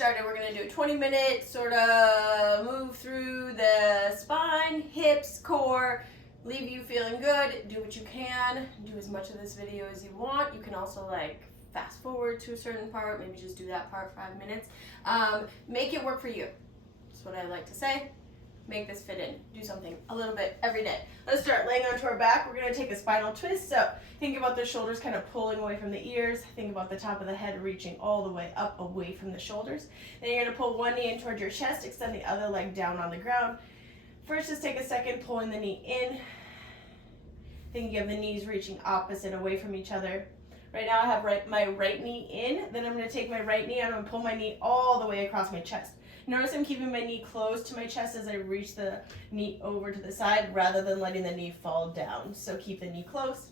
started. We're going to do a 20-minute sort of move through the spine, hips, core, leave you feeling good. Do what you can. Do as much of this video as you want. You can also like fast forward to a certain part, maybe just do that part 5 minutes. Make it work for you. That's what I like to say. Make this fit in. Do something a little bit every day. Let's start laying onto our back. We're going to take a spinal twist. So think about the shoulders kind of pulling away from the ears. Think about the top of the head reaching all the way up away from the shoulders. Then you're going to pull one knee in towards your chest. Extend the other leg down on the ground. First, just take a second pulling the knee in. Thinking of the knees reaching opposite away from each other. Right now I have my right knee in. Then I'm going to take my right knee and I'm going to pull my knee all the way across my chest. Notice I'm keeping my knee close to my chest as I reach the knee over to the side rather than letting the knee fall down. So keep the knee close,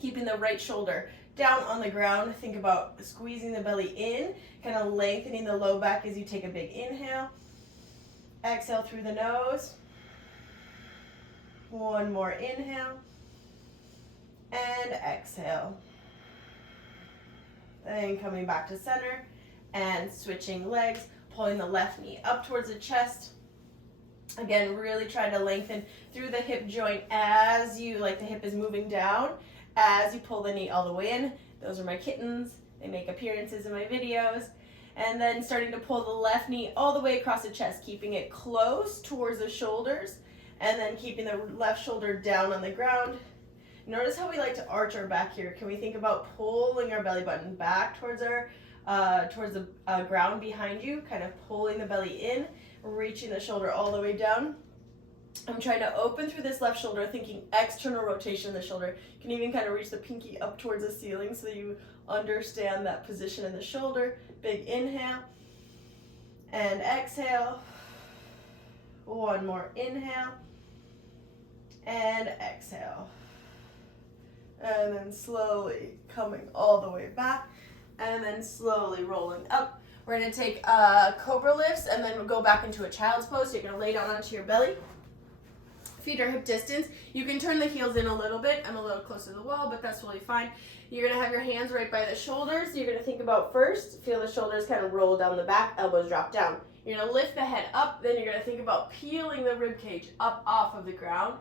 keeping the right shoulder down on the ground. Think about squeezing the belly in, kind of lengthening the low back as you take a big inhale. Exhale through the nose. One more inhale. And exhale. Then coming back to center and switching legs. Pulling the left knee up towards the chest. Again, really try to lengthen through the hip joint as you, like the hip is moving down, as you pull the knee all the way in. Those are my kittens. They make appearances in my videos. And then starting to pull the left knee all the way across the chest, keeping it close towards the shoulders, and then keeping the left shoulder down on the ground. Notice how we like to arch our back here. Can we think about pulling our belly button back towards our towards the ground behind you, kind of pulling the belly in, reaching the shoulder all the way down. I'm trying to open through this left shoulder, thinking external rotation of the shoulder. You can even kind of reach the pinky up towards the ceiling so that you understand that position in the shoulder. Big inhale and exhale. One more inhale and exhale. And then slowly coming all the way back. And then slowly rolling up. We're going to take Cobra Lifts and then we'll go back into a child's pose. So you're going to lay down onto your belly. Feet are hip distance. You can turn the heels in a little bit. I'm a little closer to the wall, but that's really fine. You're going to have your hands right by the shoulders. You're going to think about first, feel the shoulders kind of roll down the back, elbows drop down. You're going to lift the head up. Then you're going to think about peeling the rib cage up off of the ground.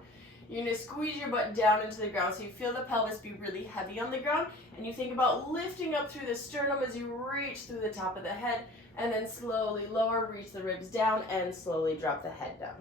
You're going to squeeze your butt down into the ground so you feel the pelvis be really heavy on the ground. And you think about lifting up through the sternum as you reach through the top of the head. And then slowly lower, reach the ribs down, and slowly drop the head down.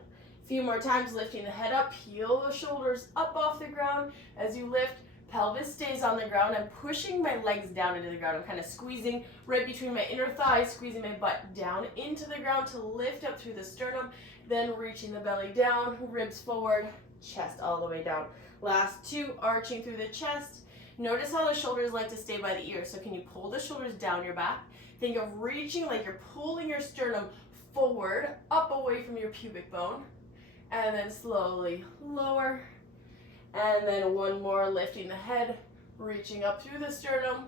A few more times, lifting the head up, peel the shoulders up off the ground. As you lift, pelvis stays on the ground. I'm pushing my legs down into the ground. I'm kind of squeezing right between my inner thighs, squeezing my butt down into the ground to lift up through the sternum. Then reaching the belly down, ribs forward, chest all the way down. Last two, arching through the chest. Notice how the shoulders like to stay by the ears. So can you pull the shoulders down your back? Think of reaching like you're pulling your sternum forward, up away from your pubic bone. And then slowly lower. And then one more, lifting the head, reaching up through the sternum.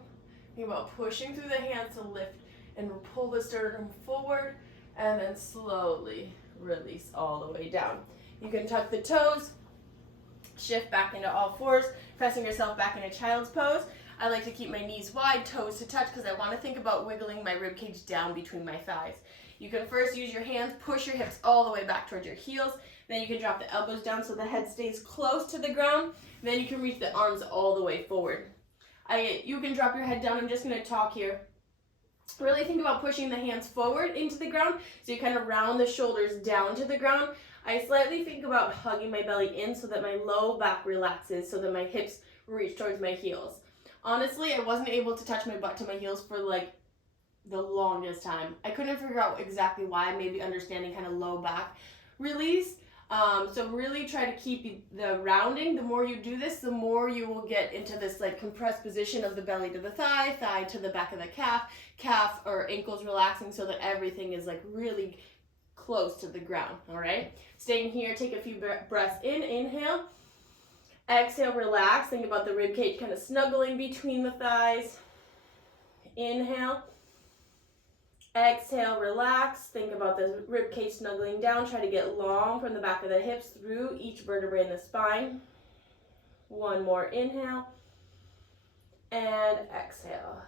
Think about pushing through the hands to lift and pull the sternum forward. And then slowly release all the way down. You can tuck the toes, shift back into all fours, pressing yourself back in a child's pose. I like to keep my knees wide, toes to touch, because I want to think about wiggling my rib cage down between my thighs. You can first use your hands, push your hips all the way back towards your heels. Then you can drop the elbows down so the head stays close to the ground. Then you can reach the arms all the way forward. You can drop your head down. I'm just going to talk here. Really think about pushing the hands forward into the ground, so you kind of round the shoulders down to the ground. I slightly think about hugging my belly in so that my low back relaxes, so that my hips reach towards my heels. Honestly, I wasn't able to touch my butt to my heels for like the longest time. I couldn't figure out exactly why, maybe understanding kind of low back release. So really try to keep the rounding. The more you do this, the more you will get into this like compressed position of the belly to the thigh, thigh to the back of the calf, calf or ankles relaxing so that everything is like really close to the ground, all right? Staying here, take a few breaths in, inhale. Exhale, relax. Think about the rib cage kind of snuggling between the thighs. Inhale. Exhale, relax. Think about the rib cage snuggling down. Try to get long from the back of the hips through each vertebrae in the spine. One more inhale. And exhale.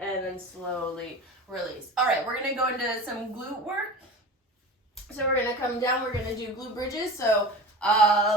and then slowly release. All right, we're gonna go into some glute work. So we're gonna come down, we're gonna do glute bridges. So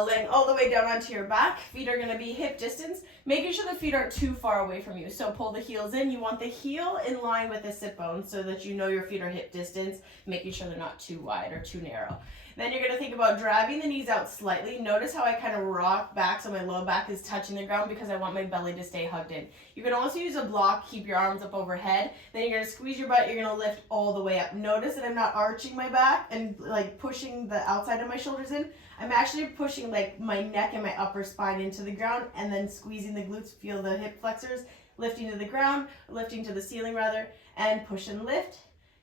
laying all the way down onto your back. Feet are gonna be hip distance, making sure the feet aren't too far away from you. So pull the heels in. You want the heel in line with the sit bone so that you know your feet are hip distance, making sure they're not too wide or too narrow. Then you're gonna think about driving the knees out slightly. Notice how I kind of rock back so my low back is touching the ground because I want my belly to stay hugged in. You can also use a block, keep your arms up overhead. Then you're gonna squeeze your butt, you're gonna lift all the way up. Notice that I'm not arching my back and like pushing the outside of my shoulders in. I'm actually pushing like my neck and my upper spine into the ground and then squeezing the glutes. Feel the hip flexors lifting to the ground, lifting to the ceiling rather, and push and lift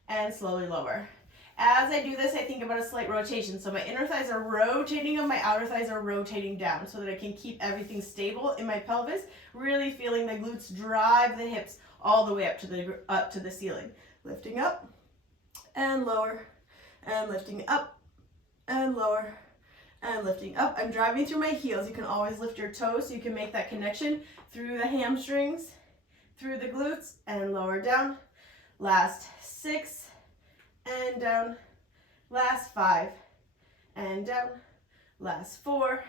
and slowly lower. As I do this, I think about a slight rotation. So my inner thighs are rotating up, my outer thighs are rotating down so that I can keep everything stable in my pelvis, really feeling the glutes drive the hips all the way up to the ceiling. Lifting up and lower and lifting up and lower and lifting up. I'm driving through my heels. You can always lift your toes so you can make that connection through the hamstrings, through the glutes, and lower down. Last 6 and down. Last 5 and down. Last 4.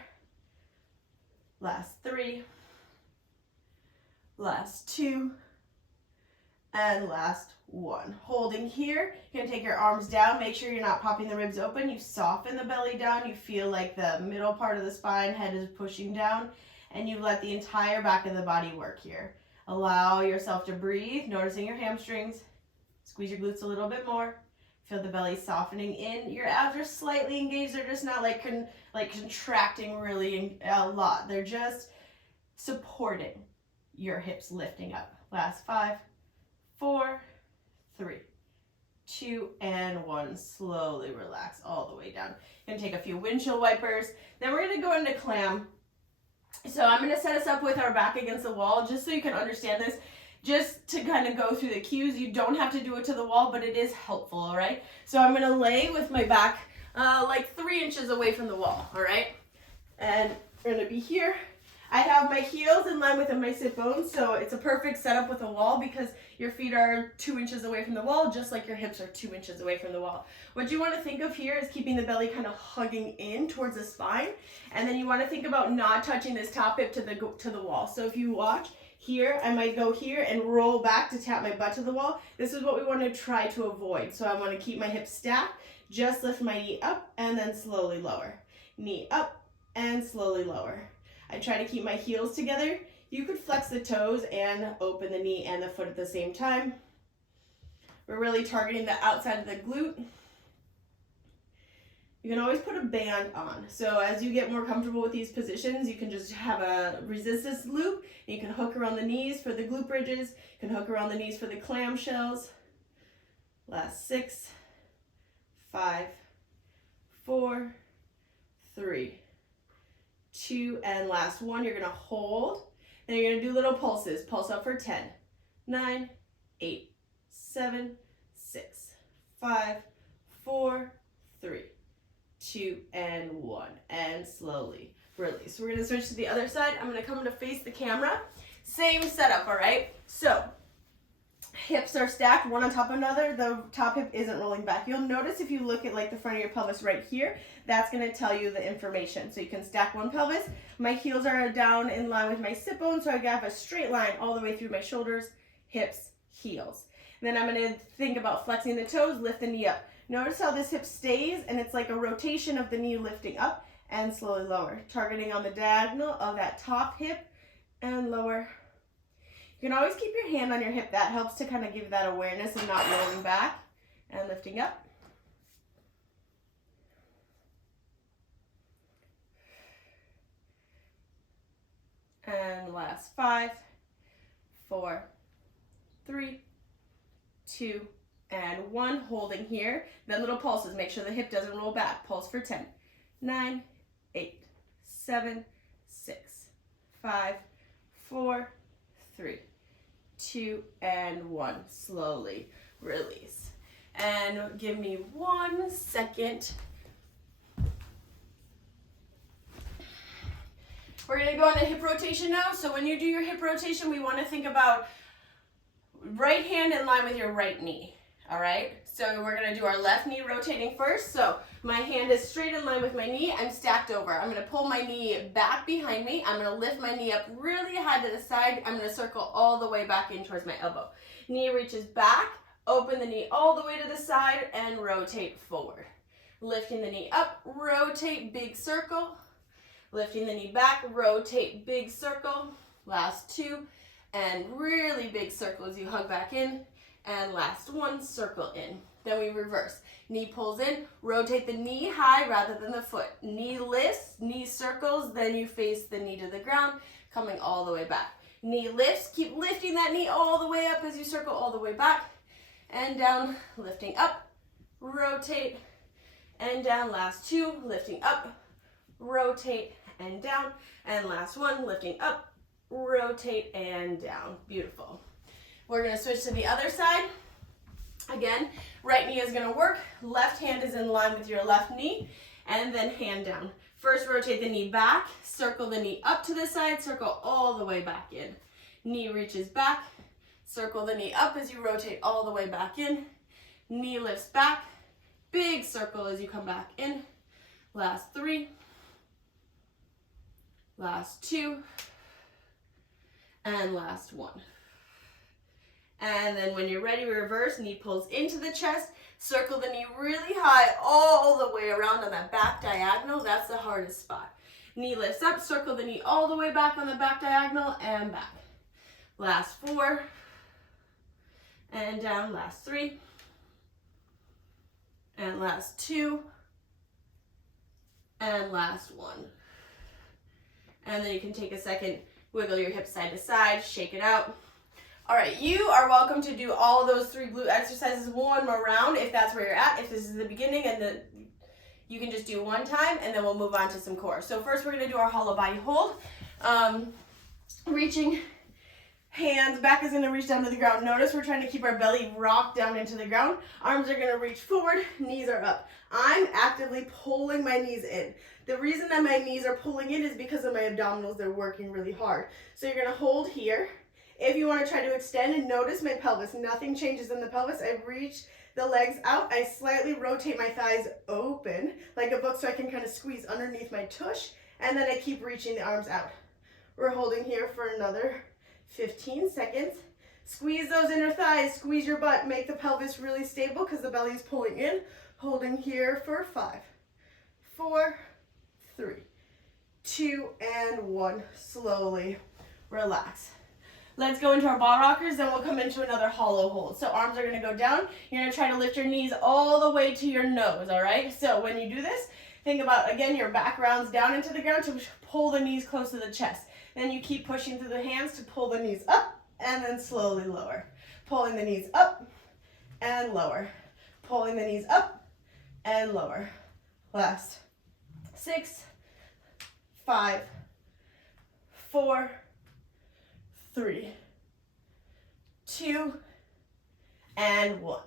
Last 3. Last 2. And last 1. Holding here, you can take your arms down. Make sure you're not popping the ribs open. You soften the belly down. You feel like the middle part of the spine, head is pushing down, and you let the entire back of the body work here. Allow yourself to breathe, noticing your hamstrings. Squeeze your glutes a little bit more. Feel the belly softening in. Your abs are slightly engaged. They're just not like contracting really a lot. They're just supporting your hips lifting up. Last 5, 4, 3, 2, and 1. Slowly relax all the way down. You're gonna take a few windshield wipers. Then we're gonna go into clam. So I'm gonna set us up with our back against the wall just so you can understand this. Just to kind of go through the cues. You don't have to do it to the wall, but it is helpful, all right? So I'm gonna lay with my back like 3 inches away from the wall, all right? And we're gonna be here. I have my heels in line with my sit bones, so it's a perfect setup with a wall because your feet are 2 inches away from the wall, just like your hips are 2 inches away from the wall. What you want to think of here is keeping the belly kind of hugging in towards the spine, and then you want to think about not touching this top hip to the wall. So if you watch here, I might go here and roll back to tap my butt to the wall. This is what we want to try to avoid. So I want to keep my hips stacked, just lift my knee up and then slowly lower. Knee up and slowly lower. I try to keep my heels together. You could flex the toes and open the knee and the foot at the same time. We're really targeting the outside of the glute. You can always put a band on. So as you get more comfortable with these positions, you can just have a resistance loop. You can hook around the knees for the glute bridges. You can hook around the knees for the clam shells. Last 6, 5, 4, 3, 2, and last 1. You're gonna hold. Then you're gonna do little pulses. Pulse up for 10, 9, 8, 7, 6, 5, 4, 3, 2, and 1. And slowly release. We're gonna switch to the other side. I'm gonna come to face the camera. Same setup, all right? So hips are stacked one on top of another. The top hip isn't rolling back. You'll notice if you look at like the front of your pelvis right here, that's going to tell you the information. So you can stack one pelvis. My heels are down in line with my sit bone, so I have a straight line all the way through my shoulders, hips, heels. And then I'm going to think about flexing the toes, lift the knee up. Notice how this hip stays, and it's like a rotation of the knee lifting up and slowly lower, targeting on the diagonal of that top hip and lower. You can always keep your hand on your hip. That helps to kind of give that awareness of not rolling back and lifting up. And last 5, 4, 3, 2, and 1. Holding here. Then little pulses. Make sure the hip doesn't roll back. Pulse for 10, 9, 8, 7, 6, 5, 4, 3, 2, and 1. Slowly release. And give me 1 second. We're going to go into hip rotation now. So when you do your hip rotation, we want to think about right hand in line with your right knee, all right? So we're gonna do our left knee rotating first. So my hand is straight in line with my knee. I'm stacked over. I'm gonna pull my knee back behind me. I'm gonna lift my knee up really high to the side. I'm gonna circle all the way back in towards my elbow. Knee reaches back, open the knee all the way to the side and rotate forward. Lifting the knee up, rotate, big circle. Lifting the knee back, rotate, big circle. Last two, and really big circle as you hug back in. And last one, circle in. Then we reverse. Knee pulls in, rotate the knee high rather than the foot. Knee lifts, knee circles, then you face the knee to the ground, coming all the way back. Knee lifts, keep lifting that knee all the way up as you circle all the way back. And down, lifting up, rotate, and down. Last two, lifting up, rotate, and down. And last one, lifting up, rotate, and down. Beautiful. We're going to switch to the other side. Again, right knee is going to work. Left hand is in line with your left knee. And then hand down. First, rotate the knee back. Circle the knee up to the side. Circle all the way back in. Knee reaches back. Circle the knee up as you rotate all the way back in. Knee lifts back. Big circle as you come back in. Last three. Last two. And last one. And then when you're ready, reverse. Knee pulls into the chest. Circle the knee really high all the way around on that back diagonal. That's the hardest spot. Knee lifts up. Circle the knee all the way back on the back diagonal and back. Last four. And down. Last three. And last two. And last one. And then you can take a second, wiggle your hips side to side, shake it out. All right, you are welcome to do all of those 3 glute exercises one more round if that's where you're at. If this is the beginning, and then you can just do one time, and then we'll move on to some core. So first we're gonna do our hollow body hold. Reaching, hands, back is gonna reach down to the ground. Notice we're trying to keep our belly rocked down into the ground. Arms are gonna reach forward, knees are up. I'm actively pulling my knees in. The reason that my knees are pulling in is because of my abdominals. They're working really hard. So you're gonna hold here. If you want to try to extend, and notice my pelvis, nothing changes in the pelvis. I reach the legs out. I slightly rotate my thighs open like a book so I can kind of squeeze underneath my tush, and then I keep reaching the arms out. We're holding here for another 15 seconds. Squeeze those inner thighs, squeeze your butt, make the pelvis really stable because the belly is pulling in. Holding here for 5, 4, 3, 2, and 1. Slowly relax. Let's go into our ball rockers, then we'll come into another hollow hold. So arms are gonna go down. You're gonna try to lift your knees all the way to your nose, all right? So when you do this, think about, again, your back rounds down into the ground to pull the knees close to the chest. Then you keep pushing through the hands to pull the knees up, and then slowly lower. Pulling the knees up and lower. Pulling the knees up and lower. Last 6, 5, 4, 3, 2, and 1.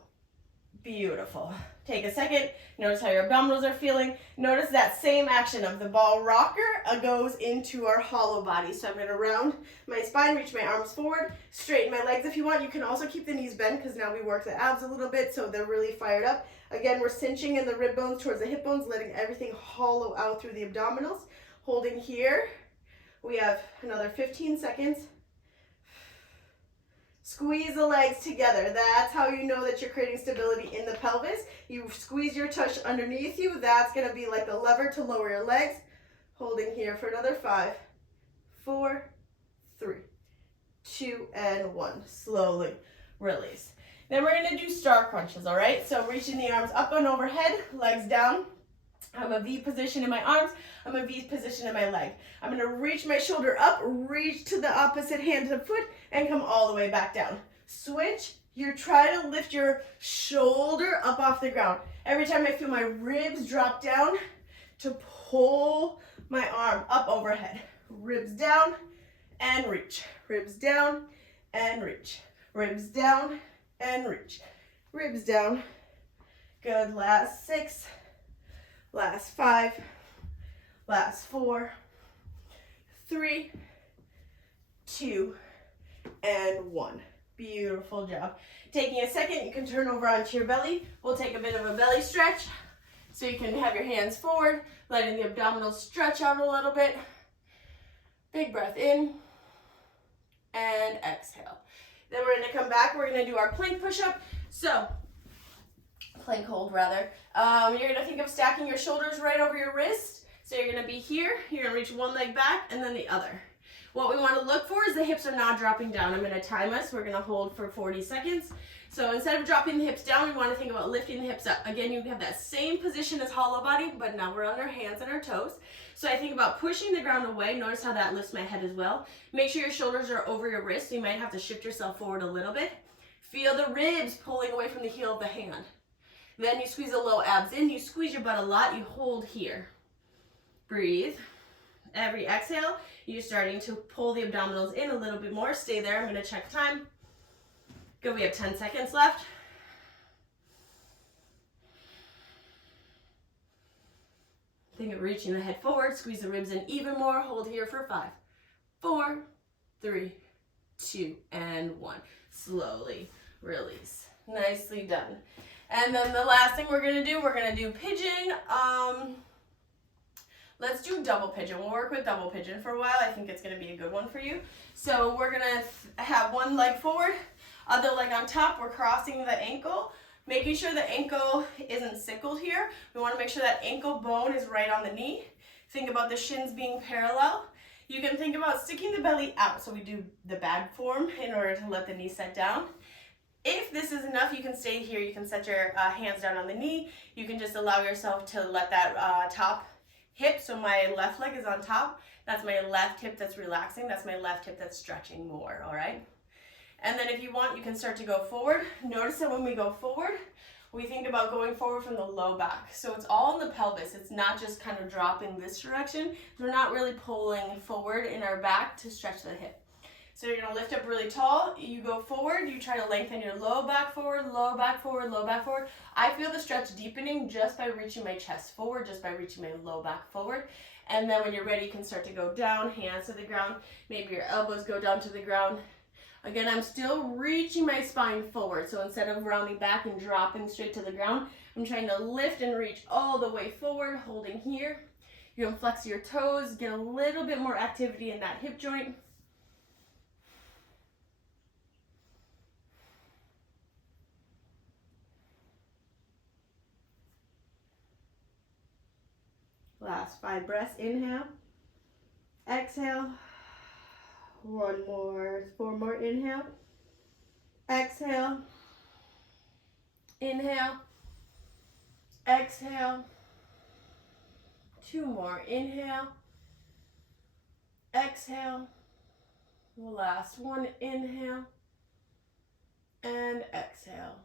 Beautiful. Take a second. Notice how your abdominals are feeling. Notice that same action of the ball rocker goes into our hollow body. So I'm going to round my spine, reach my arms forward, straighten my legs if you want. You can also keep the knees bent because now we work the abs a little bit so they're really fired up. Again, we're cinching in the rib bones towards the hip bones, letting everything hollow out through the abdominals. Holding here. We have another 15 seconds. Squeeze the legs together. That's how you know that you're creating stability in the pelvis. You squeeze your tush underneath you. That's going to be like the lever to lower your legs. Holding here for another 5, 4, 3, 2, and 1. Slowly release. Then we're going to do star crunches, all right? So reaching the arms up and overhead, legs down. I'm a V position in my arms. I'm a V position in my leg. I'm going to reach my shoulder up, reach to the opposite hand to the foot, and come all the way back down. Switch. You're trying to lift your shoulder up off the ground. Every time I feel my ribs drop down, to pull my arm up overhead. Ribs down and reach. Ribs down and reach. Ribs down and reach. Ribs down. Good. Last 6. Last 5, last 4, 3, 2, and 1. Beautiful job. Taking a second, you can turn over onto your belly. We'll take a bit of a belly stretch. So you can have your hands forward, letting the abdominals stretch out a little bit. Big breath in and exhale. Then we're going to come back. We're going to do our plank push-up. So, plank hold rather. You're going to think of stacking your shoulders right over your wrist. So you're going to be here. You're going to reach one leg back and then the other. What we want to look for is the hips are not dropping down. I'm going to time us. We're going to hold for 40 seconds. So instead of dropping the hips down, we want to think about lifting the hips up. Again, you have that same position as hollow body, but now we're on our hands and our toes. So I think about pushing the ground away. Notice how that lifts my head as well. Make sure your shoulders are over your wrist. You might have to shift yourself forward a little bit. Feel the ribs pulling away from the heel of the hand. Then you squeeze the low abs in. You squeeze your butt a lot. You hold here. Breathe. Every exhale, you're starting to pull the abdominals in a little bit more. Stay there. I'm going to check time. Good. We have 10 seconds left. Think of reaching the head forward. Squeeze the ribs in even more. Hold here for 5, 4, 3, 2, and 1. Slowly release. Nicely done. And then the last thing we're going to do pigeon. Let's do double pigeon. We'll work with double pigeon for a while. I think it's going to be a good one for you. So we're going to have one leg forward, other leg on top. We're crossing the ankle, making sure the ankle isn't sickled here. We want to make sure that ankle bone is right on the knee. Think about the shins being parallel. You can think about sticking the belly out. So we do the bag form in order to let the knee set down. If this is enough, you can stay here. You can set your hands down on the knee. You can just allow yourself to let that top hip, so my left leg is on top. That's my left hip that's relaxing. That's my left hip that's stretching more, all right? And then if you want, you can start to go forward. Notice that when we go forward, we think about going forward from the low back. So it's all in the pelvis. It's not just kind of dropping this direction. We're not really pulling forward in our back to stretch the hip. So you're going to lift up really tall. You go forward. You try to lengthen your low back forward, low back forward, low back forward. I feel the stretch deepening just by reaching my chest forward, just by reaching my low back forward. And then when you're ready, you can start to go down, hands to the ground. Maybe your elbows go down to the ground. Again, I'm still reaching my spine forward. So instead of rounding back and dropping straight to the ground, I'm trying to lift and reach all the way forward, holding here. You're going to flex your toes, get a little bit more activity in that hip joint. Last 5 breaths. Inhale, exhale. 1 more, 4 more. Inhale, exhale, inhale, exhale. 2 more. Inhale, exhale. Last one. Inhale and exhale.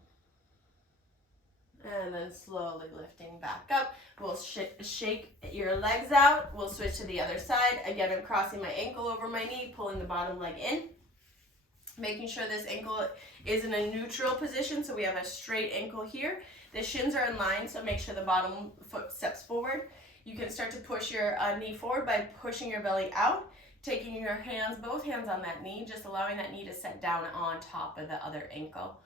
And then slowly lifting back up. We'll shake your legs out. We'll switch to the other side. Again, I'm crossing my ankle over my knee, pulling the bottom leg in. Making sure this ankle is in a neutral position, so we have a straight ankle here. The shins are in line, so make sure the bottom foot steps forward. You can start to push your knee forward by pushing your belly out, taking your hands, both hands on that knee, just allowing that knee to set down on top of the other ankle.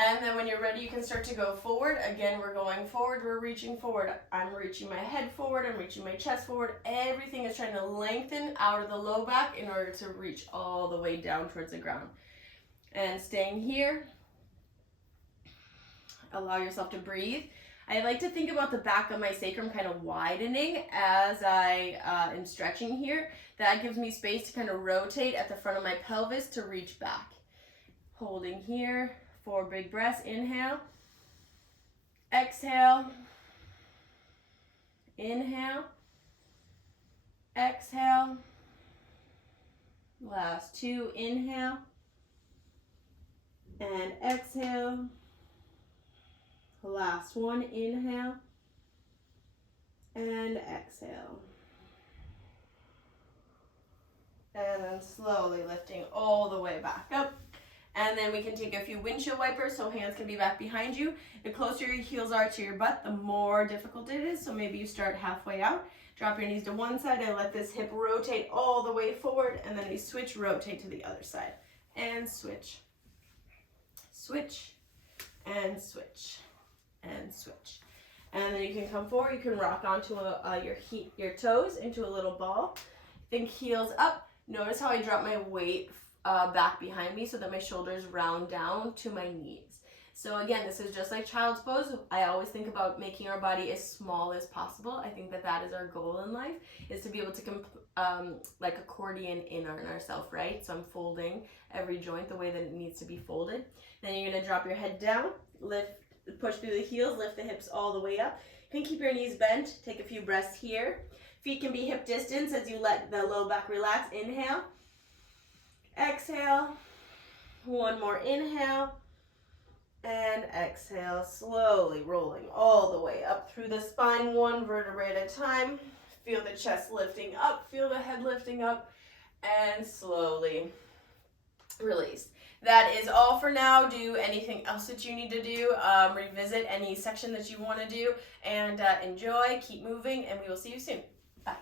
And then when you're ready, you can start to go forward. Again, we're going forward, we're reaching forward. I'm reaching my head forward, I'm reaching my chest forward. Everything is trying to lengthen out of the low back in order to reach all the way down towards the ground. And staying here, allow yourself to breathe. I like to think about the back of my sacrum kind of widening as I am stretching here. That gives me space to kind of rotate at the front of my pelvis to reach back. Holding here. 4 big breaths. Inhale, exhale, inhale, exhale. Last 2. Inhale and exhale. Last 1. Inhale and exhale. And then slowly lifting all the way back up. And then we can take a few windshield wipers so hands can be back behind you. The closer your heels are to your butt, the more difficult it is. So maybe you start halfway out. Drop your knees to one side and let this hip rotate all the way forward. And then we switch, rotate to the other side. And switch. switch, and switch, and switch. And then you can come forward, you can rock onto your toes into a little ball. Think heels up. Notice how I drop my weight back behind me so that my shoulders round down to my knees. So again, this is just like child's pose. I always think about making our body as small as possible. I think that is our goal in life, is to be able to like accordion in on ourselves, right? So I'm folding every joint the way that it needs to be folded. Then you're gonna drop your head down, push through the heels, lift the hips all the way up. You can keep your knees bent, take a few breaths here. Feet can be hip distance as you let the low back relax. Inhale, exhale, one more inhale, and exhale, slowly rolling all the way up through the spine, one vertebrae at a time. Feel the chest lifting up, feel the head lifting up, and slowly release. That is all for now. Do anything else that you need to do. Revisit any section that you want to do, and enjoy, keep moving, and we will see you soon. Bye.